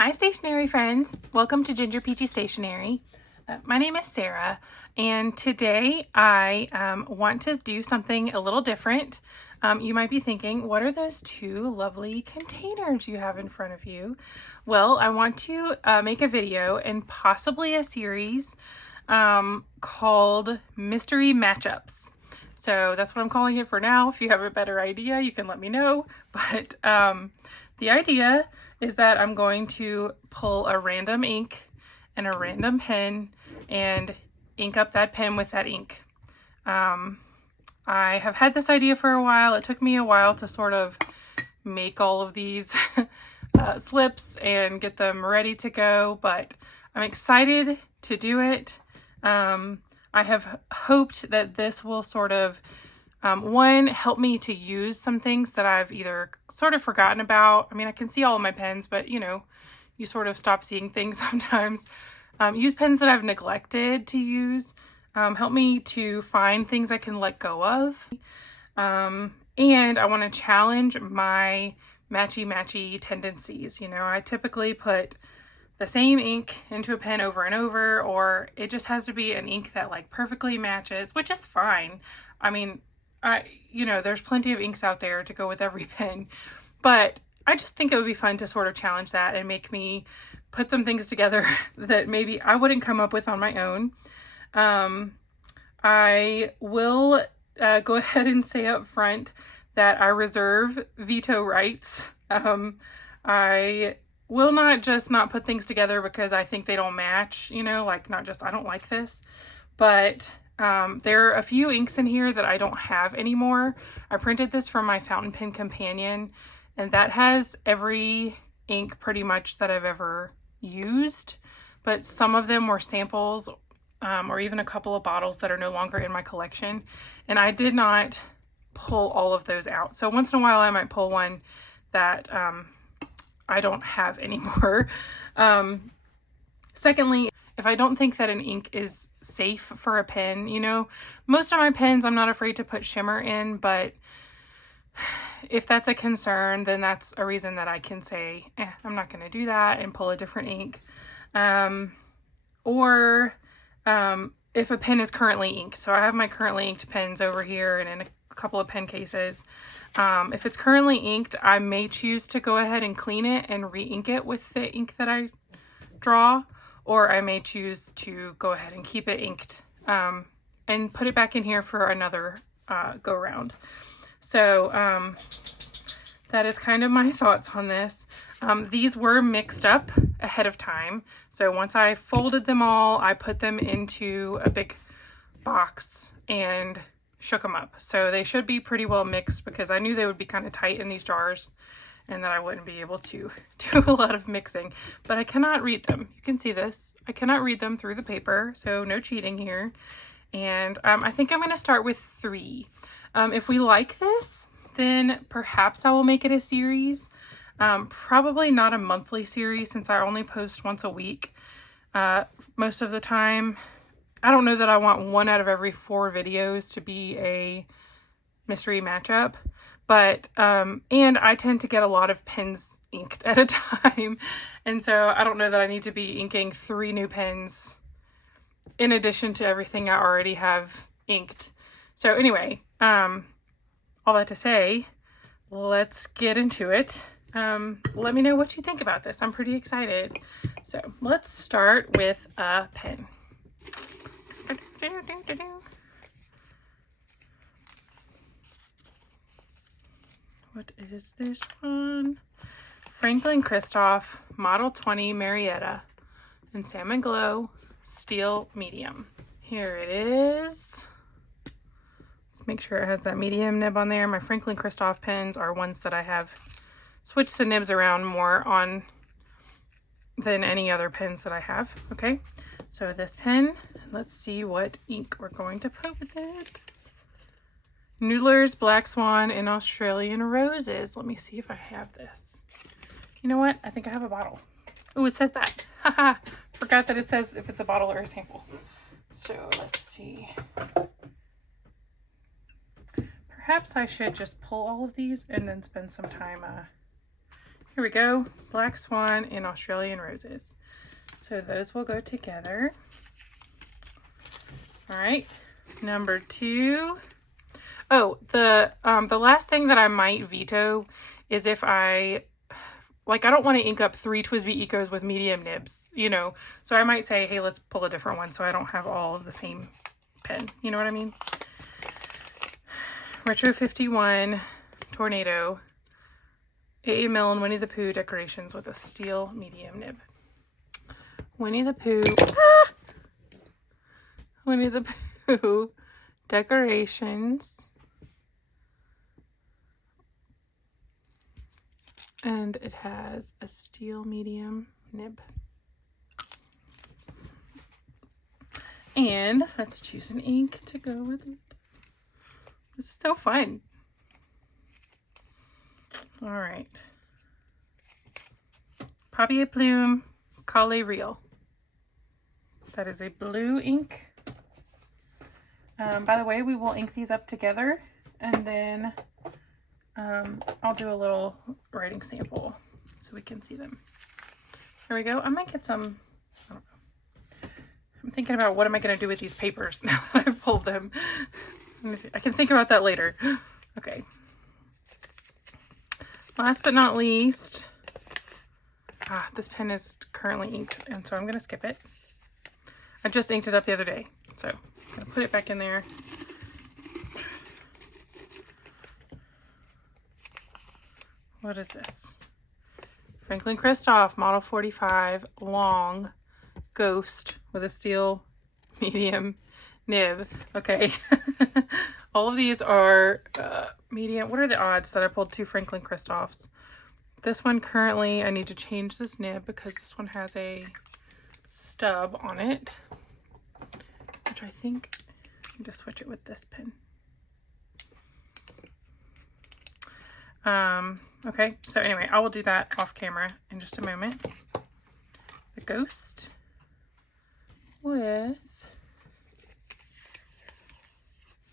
Hi stationery friends, welcome to Ginger Peachy Stationery. My name is Sarah and today I want to do something a little different. You might be thinking, what are those two lovely containers you have in front of you? Well, I want to make a video and possibly a series called Mystery Matchups. So that's what I'm calling it for now. If you have a better idea, you can let me know. But the idea is that I'm going to pull a random ink and a random pen and ink up that pen with that ink. I have had this idea for a while. It took me a while to sort of make all of these slips and get them ready to go, but I'm excited to do it. I have hoped that this will sort of one, help me to use some things that I've either sort of forgotten about. I mean, I can see all of my pens, but you know, you sort of stop seeing things sometimes. Use pens that I've neglected to use. Help me to find things I can let go of. And I want to challenge my matchy-matchy tendencies. You know, I typically put the same ink into a pen over and over, or it just has to be an ink that like perfectly matches, which is fine. I mean, there's plenty of inks out there to go with every pen, but I just think it would be fun to sort of challenge that and make me put some things together that maybe I wouldn't come up with on my own. I will go ahead and say up front that I reserve veto rights. I will not just not put things together because I think they don't match, you know, like not just I don't like this, but there are a few inks in here that I don't have anymore. I printed this from my fountain pen companion, and that has every ink pretty much that I've ever used, but some of them were samples or even a couple of bottles that are no longer in my collection, and I did not pull all of those out. So once in a while I might pull one that I don't have anymore. Secondly, if I don't think that an ink is safe for a pen, you know, most of my pens I'm not afraid to put shimmer in, but if that's a concern, then that's a reason that I can say, I'm not going to do that and pull a different ink. If a pen is currently inked. So I have my currently inked pens over here and in a couple of pen cases. If it's currently inked, I may choose to go ahead and clean it and re-ink it with the ink that I draw, or I may choose to go ahead and keep it inked and put it back in here for another go round. So that is kind of my thoughts on this. These were mixed up ahead of time. So once I folded them all, I put them into a big box and shook them up. So they should be pretty well mixed because I knew they would be kind of tight in these jars and that I wouldn't be able to do a lot of mixing. But I cannot read them. You can see this. I cannot read them through the paper, so no cheating here. And I think I'm going to start with 3. If we like this, then perhaps I will make it a series. Probably not a monthly series since I only post once a week most of the time. I don't know that I want 1 out of every 4 videos to be a mystery matchup, but and I tend to get a lot of pens inked at a time, and so I don't know that I need to be inking 3 new pens in addition to everything I already have inked. So anyway, all that to say, let's get into it. Let me know what you think about this. I'm pretty excited. So let's start with a pen. What is this one? Franklin Christoph Model 20 Marietta in Salmon Glow Steel Medium. Here it is. Let's make sure it has that medium nib on there. My Franklin Christoph pens are ones that I have switched the nibs around more on than any other pens that I have. Okay, so this pen, let's see what ink we're going to put with it. Noodler's Black Swan and Australian Roses. Let me see if I have this. You know what? I think I have a bottle. Oh, it says that. Haha, forgot that it says if it's a bottle or a sample. So let's see. Perhaps I should just pull all of these and then spend some time Here we go. Black Swan and Australian Roses. So those will go together. All right. Number 2. Oh, the last thing that I might veto is if I don't want to ink up 3 TWSBI Ecos with medium nibs, you know. So I might say, hey, let's pull a different one so I don't have all of the same pen. You know what I mean? Retro 51 Tornado. 8 mil Winnie the Pooh decorations with a steel medium nib. Winnie the Pooh. Ah! Winnie the Pooh decorations. And it has a steel medium nib. And let's choose an ink to go with it. This is so fun. All right. Papier Plume Calle Real. That is a blue ink. By the way, we will ink these up together, and then I'll do a little writing sample so we can see them. Here we go. I might get some, I don't know. I'm thinking about what am I going to do with these papers now that I've pulled them. I can think about that later. Okay. Last but not least, this pen is currently inked, and so I'm going to skip it. I just inked it up the other day, so I'm going to put it back in there. What is this? Franklin Christoph Model 45 long ghost with a steel medium nib. Okay. All of these are medium. What are the odds that I pulled 2 Franklin Christophs? This one currently, I need to change this nib because this one has a stub on it, which I think I need to switch it with this pen. Okay, so anyway, I will do that off camera in just a moment. The ghost with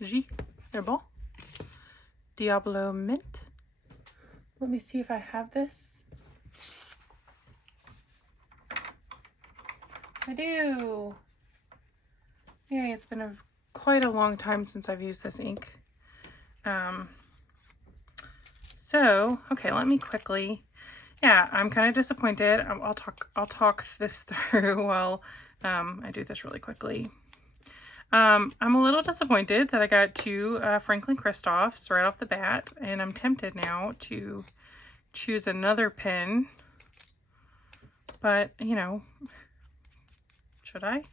J. Herbal Diablo Mint. Let me see if I have this. I do. Yay, it's been quite a long time since I've used this ink. So, okay, let me quickly, yeah, I'm kind of disappointed. I'll talk this through while I do this really quickly. I'm a little disappointed that I got 2 Franklin Christophs right off the bat, and I'm tempted now to choose another pen, but, you know, should I?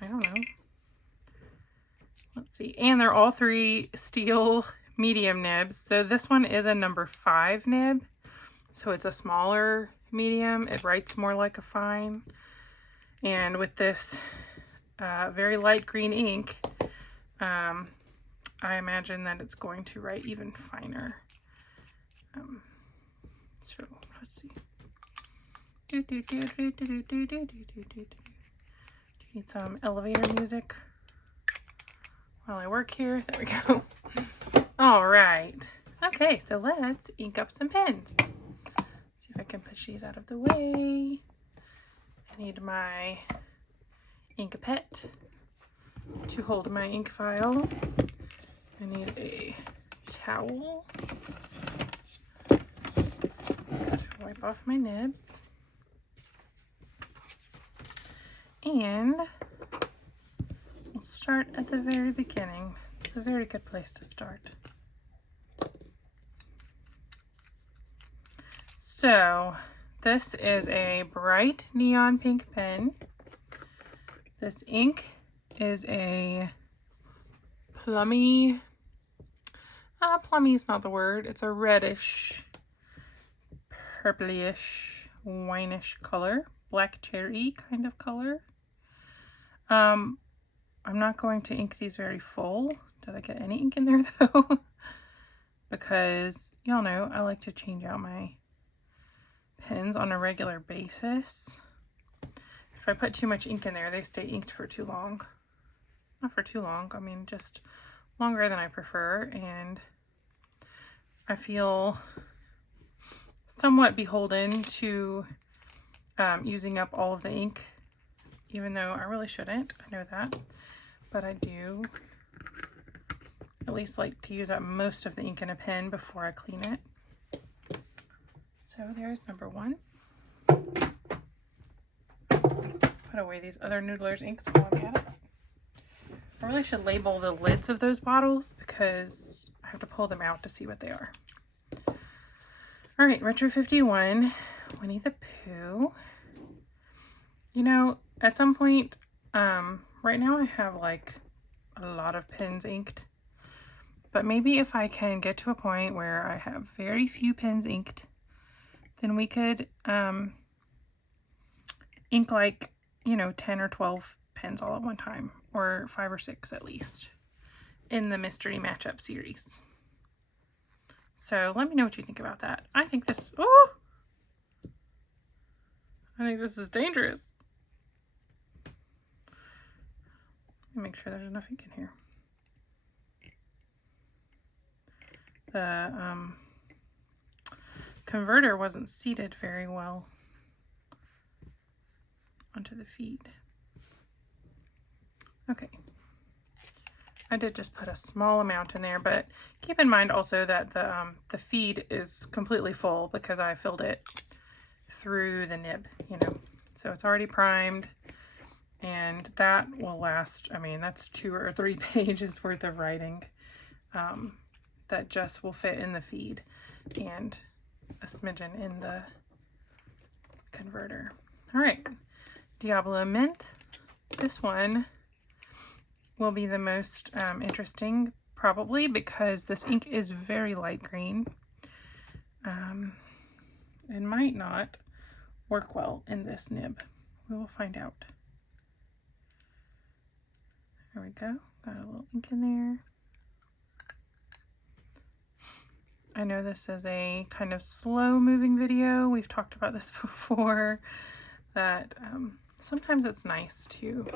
I don't know. Let's see. And they're all 3 steel medium nibs. So this one is a number 5 nib. So it's a smaller medium. It writes more like a fine. And with this very light green ink, I imagine that it's going to write even finer. So let's see. Do you need some elevator music while I work here? There we go. All right. Okay, so let's ink up some pens. See if I can push these out of the way. I need my ink pet to hold my ink file. I need a towel to wipe off my nibs. And we'll start at the very beginning. It's a very good place to start. So this is a bright neon pink pen. This ink is a plummy, plummy is not the word, it's a reddish, purplyish, wineish color, black cherry kind of color. I'm not going to ink these very full. Did I get any ink in there though? Because y'all know I like to change out my pens on a regular basis. If I put too much ink in there, they stay inked for too long. Not for too long, I mean just longer than I prefer, and I feel somewhat beholden to using up all of the ink, even though I really shouldn't. I know that, but I do at least like to use up most of the ink in a pen before I clean it. So there's number 1. Put away these other Noodler's inks while I'm at it. I really should label the lids of those bottles because I have to pull them out to see what they are. All right, Retro 51, Winnie the Pooh. You know, at some point, right now I have like a lot of pens inked, but maybe if I can get to a point where I have very few pens inked, then we could ink like, you know, 10 or 12 pens all at one time, or 5 or 6 at least, in the mystery matchup series. So let me know what you think about that. I think this, I think this is dangerous. Let me make sure there's enough ink in here. The converter wasn't seated very well onto the feed. Okay. I did just put a small amount in there, but keep in mind also that the feed is completely full because I filled it through the nib, you know. So it's already primed, and that will last, I mean, that's 2 or 3 pages worth of writing that just will fit in the feed and a smidgen in the converter. All right, Diablo Mint. This one will be the most interesting, probably, because this ink is very light green. It might not work well in this nib. We will find out. There we go. Got a little ink in there. I know this is a kind of slow moving video. We've talked about this before, that sometimes it's nice to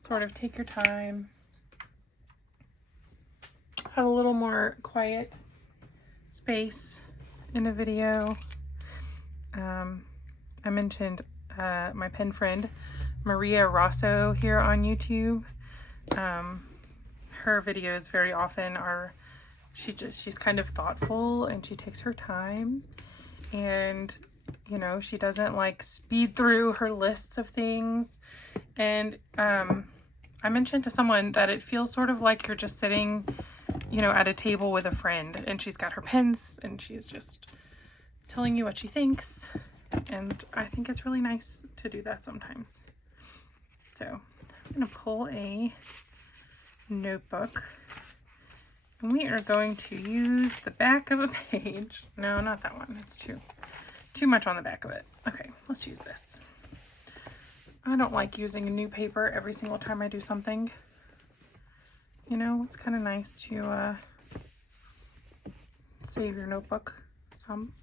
sort of take your time, have a little more quiet space in a video. I mentioned my pen friend Maria Rosso here on YouTube. Her videos very often are, she's kind of thoughtful and she takes her time, and you know, she doesn't like speed through her lists of things. And I mentioned to someone that it feels sort of like you're just sitting, you know, at a table with a friend, and she's got her pens and she's just telling you what she thinks. And I think it's really nice to do that sometimes. So I'm gonna pull a notebook, and we are going to use the back of a page. No, not that one. It's too much on the back of it. Okay, let's use this. I don't like using a new paper every single time I do something. You know, it's kind of nice to save your notebook some.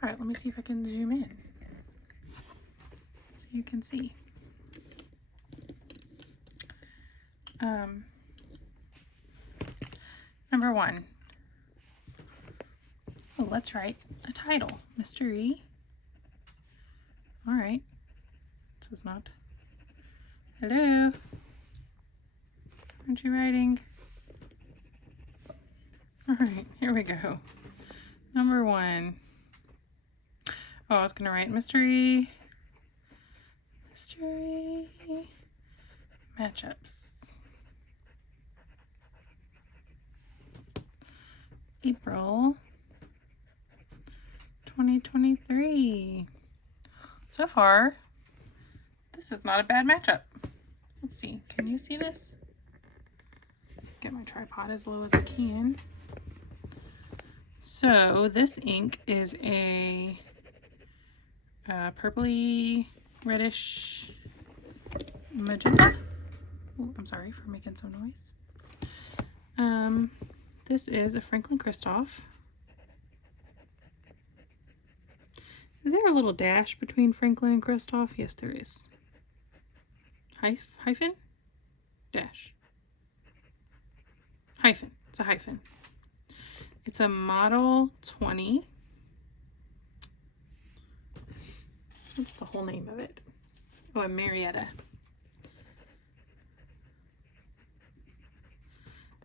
All right, let me see if I can zoom in so you can see. Number 1. Oh, let's write a title. Mystery. All right. This is not. Hello. Aren't you writing? All right, here we go. Number 1. Oh, I was going to write mystery. Mystery matchups. April 2023. So far, this is not a bad matchup. Let's see. Can you see this? Get my tripod as low as I can. So this ink is a purpley reddish magenta. Oh, I'm sorry for making some noise. This is a Franklin Christoph. Is there a little dash between Franklin and Christoph? Yes, there is. Hyphen? Dash. Hyphen. It's a hyphen. It's a model 20. What's the whole name of it? Oh, a Marietta.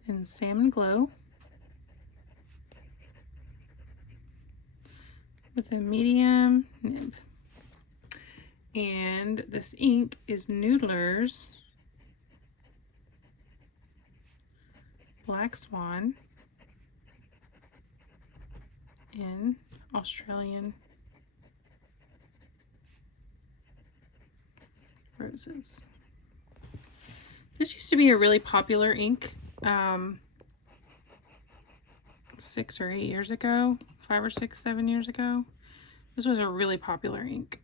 In Salmon Glow. With a medium nib. And this ink is Noodler's Black Swan in Australian Roses. This used to be a really popular ink 6 or 8 years ago, 5 or 6, 7 years ago. This was a really popular ink.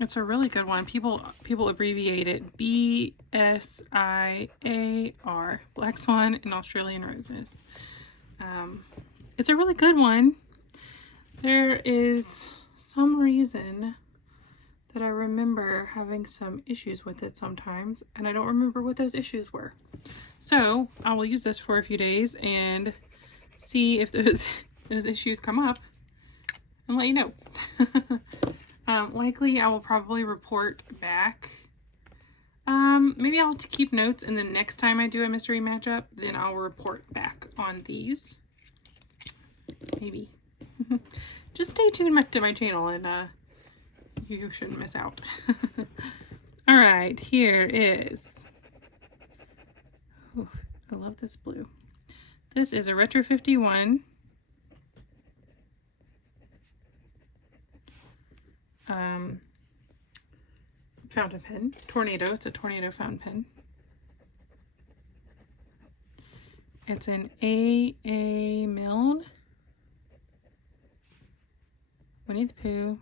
It's a really good one. People abbreviate it BSIAR, Black Swan in Australian Roses. It's a really good one. There is some reason that I remember having some issues with it sometimes, and I don't remember what those issues were. So I will use this for a few days and see if those issues come up and let you know. Likely I will probably report back. Maybe I'll keep notes, and then next time I do a mystery matchup, then I'll report back on these. Maybe. Just stay tuned to my channel, and you shouldn't miss out. All right, here is, ooh, I love this blue. This is a Retro 51. Fountain pen. Tornado. It's a Tornado fountain pen. It's an A.A. Milne. Winnie the Pooh.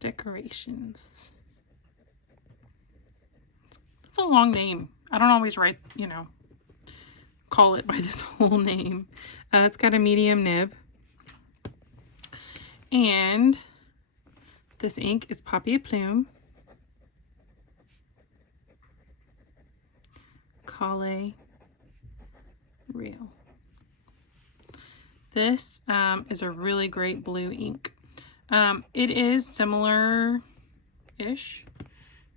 Decorations. It's a long name. I don't always write, call it by this whole name. It's got a medium nib. And this ink is Papier Plume. Calais Real. This is a really great blue ink. It is similar-ish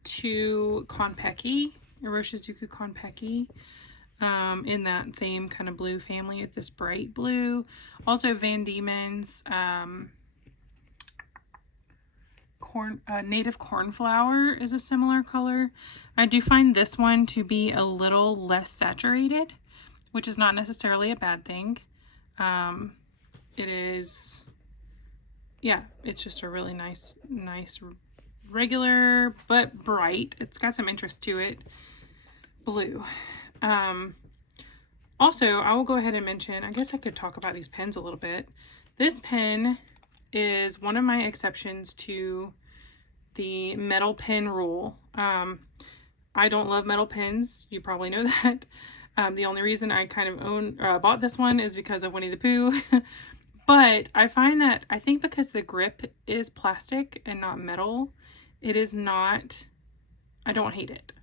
to Konpeki, Iroshizuku Konpeki, in that same kind of blue family with this bright blue. Also Van Diemen's Native Cornflower is a similar color. I do find this one to be a little less saturated, which is not necessarily a bad thing. It is, yeah, it's just a really nice regular but bright, it's got some interest to it, blue. Also, I will go ahead and mention, I guess I could talk about these pens a little bit. This pen is one of my exceptions to the metal pen rule. I don't love metal pens, you probably know that. The only reason I kind of bought this one is because of Winnie the Pooh. But I find that, I think because the grip is plastic and not metal, it is not, I don't hate it.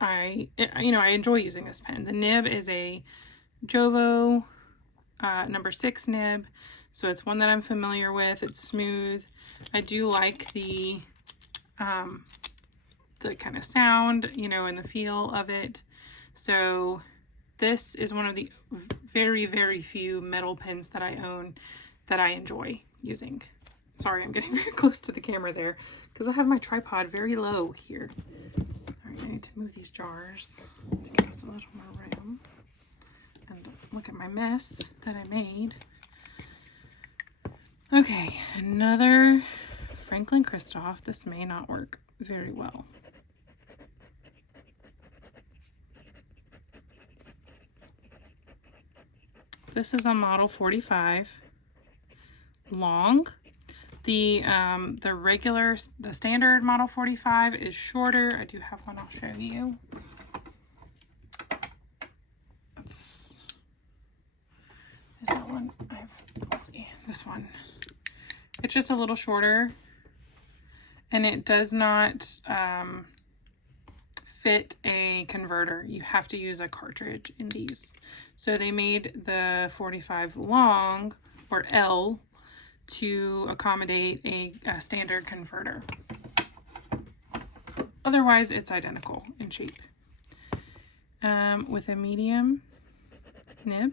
I enjoy using this pen. The nib is a Jovo number 6 nib, so it's one that I'm familiar with. It's smooth. I do like the kind of sound, and the feel of it. So this is one of the very, very few metal pens that I own that I enjoy using. Sorry, I'm getting very close to the camera there because I have my tripod very low here. All right, I need to move these jars to give us a little more room. And look at my mess that I made. Okay, another Franklin Christoph. This may not work very well. This is a model 45, long. The standard model 45 is shorter. I do have one I'll show you. Is that one? Let's see, this one. It's just a little shorter, and it does not fit a converter. You have to use a cartridge in these. So they made the 45 long, or L, to accommodate a standard converter. Otherwise, it's identical in shape. With a medium nib.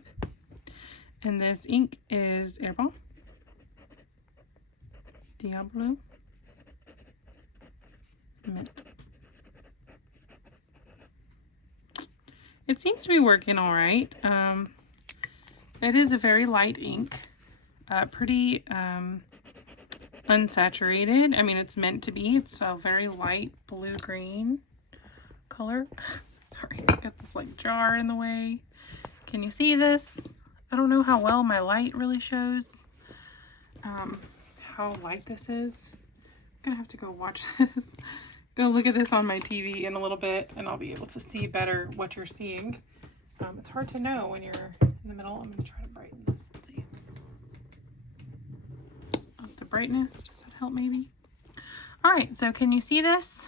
And this ink is Airball, Diablo, Mint. It seems to be working all right. It is a very light ink, pretty unsaturated. I mean, it's meant to be. It's a very light blue-green color. Sorry, I got this like jar in the way. Can you see this? I don't know how well my light really shows how light this is. I'm gonna have to go watch this. Go look at this on my TV in a little bit and I'll be able to see better what you're seeing. It's hard to know when you're in the middle. I'm gonna try to brighten this. Let's see. Up the brightness, does that help maybe? All right, so can you see this?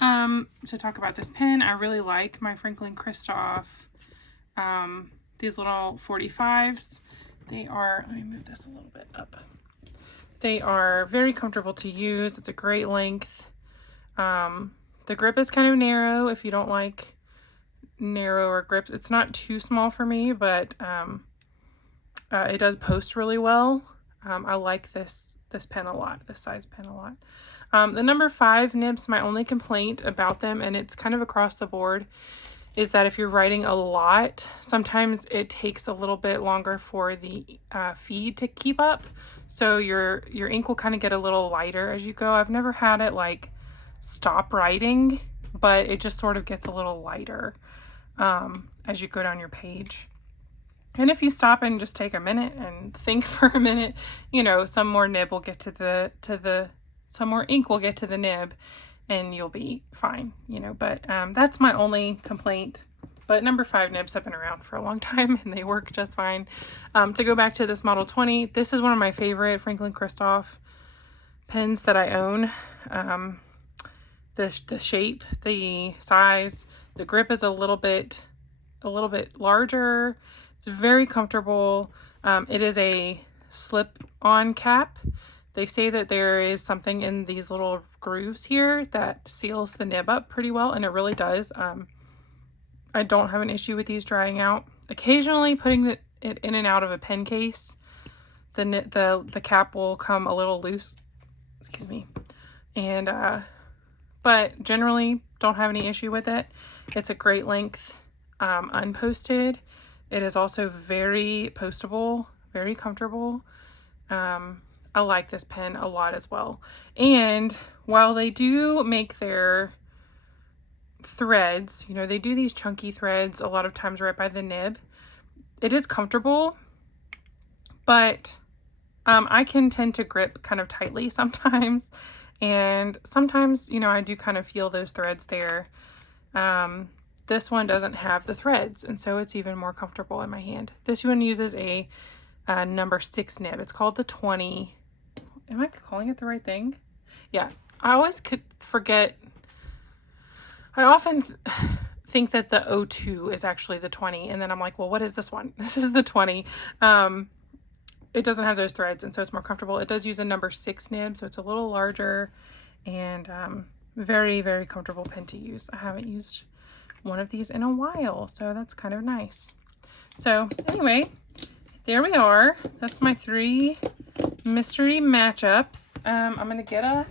To talk about this pen, I really like my Franklin Christoph, these little 45s. They are, let me move this a little bit up. They are very comfortable to use. It's a great length. The grip is kind of narrow if you don't like narrower grips. It's not too small for me, but it does post really well. I like this pen a lot, this size pen a lot. The number 5 nibs, my only complaint about them, and it's kind of across the board, is that if you're writing a lot, sometimes it takes a little bit longer for the feed to keep up. So your ink will kind of get a little lighter as you go. I've never had it like stop writing, but it just sort of gets a little lighter as you go down your page. And if you stop and just take a minute and think for a minute, you know, some more nib will get some more ink will get to the nib and you'll be fine, you know, but that's my only complaint. But number 5 nibs have been around for a long time and they work just fine. To go back to this Model 20, this is one of my favorite Franklin Christoph pens that I own. The shape, the size, the grip is a little bit larger. It's very comfortable. It is a slip-on cap. They say that there is something in these little grooves here that seals the nib up pretty well, and it really does. I don't have an issue with these drying out. Occasionally putting it in and out of a pen case, the cap will come a little loose. Excuse me. And but generally don't have any issue with it. It's a great length, unposted. It is also very postable, very comfortable. I like this pen a lot as well. And while they do make their threads, you know, they do these chunky threads a lot of times right by the nib, it is comfortable, but I can tend to grip kind of tightly sometimes. And sometimes, you know, I do kind of feel those threads there. This one doesn't have the threads, and so it's even more comfortable in my hand. This one uses a number 6 nib. It's called the 20. Am I calling it the right thing? Yeah, I always could forget. I often think that the 02 is actually the 20, and then I'm like, well, what is this one? This is the 20. It doesn't have those threads, and so it's more comfortable. It does use a number 6 nib, so it's a little larger, and very, very comfortable pen to use. I haven't used one of these in a while, so that's kind of nice. So anyway, there we are. That's my 3 mystery matchups. I'm going to get a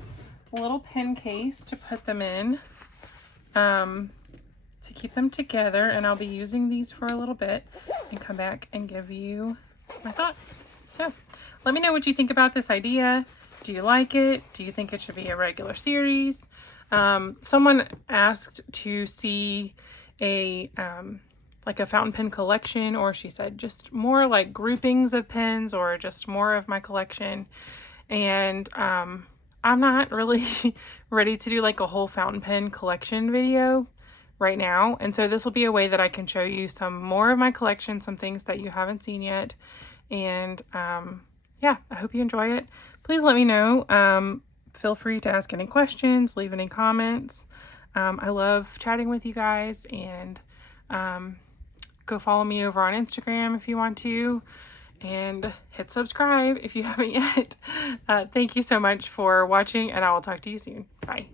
little pen case to put them in, to keep them together, and I'll be using these for a little bit and come back and give you my thoughts. So let me know what you think about this idea. Do you like it? Do you think it should be a regular series? Someone asked to see a like a fountain pen collection, or she said just more like groupings of pens, or just more of my collection. And I'm not really ready to do like a whole fountain pen collection video right now. And so this will be a way that I can show you some more of my collection, some things that you haven't seen yet. And yeah, I hope you enjoy it. Please let me know. Feel free to ask any questions, leave any comments. I love chatting with you guys, and go follow me over on Instagram if you want to, and hit subscribe if you haven't yet. Thank you so much for watching, and I will talk to you soon. Bye.